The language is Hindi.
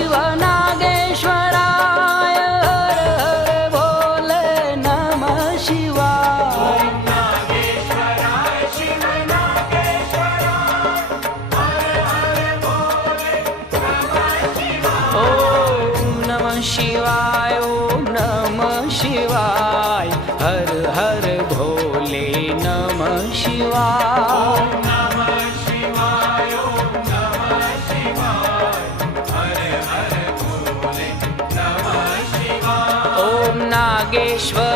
शिव नागेश्वराय हर हर भोले नमः शिवाय ओम नमः शिवाय ओम नमः शिवाय हर हर भोले नमः शिवाय नागेश्वर